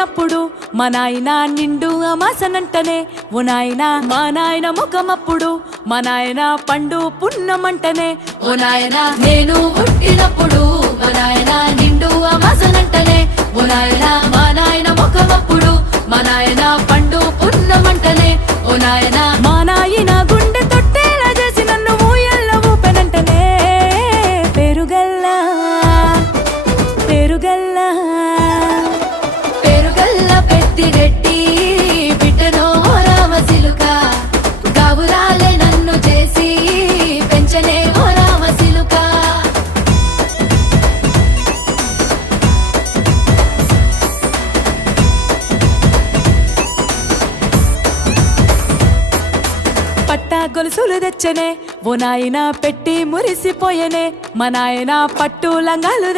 పుట్టినప్పుడు మా నాయన నిండు అమాసనంటనే ఓ నాయన మా నాయన ముఖమప్పుడు మా నాయన పండు పున్నమంటనే ఓ నాయన నేను పుట్టినప్పుడు మా నాయన నిండు అమాసనంటనే ఓ నాయన మా నాయన ముఖమప్పుడు మా నాయన పండు పున్నమంటనే ఓ నాయన మా నాయన గుండె తొట్టేలా చేసి నన్ను ఊయల్ల ఊపెనంటనే పెరుగల్లా పెరుగల్లా పెరుగల్ల పెద్దిరెడ్డి బిడ్డనో రామసిలుక గావురాలే నన్ను చేసి పెంచనే ఓ రామసిలుక పట్టా గొలుసులు తెచ్చనే ఓ నాయన పెట్టి మురిసిపోయనే మా నాయన పట్టు లంగాలు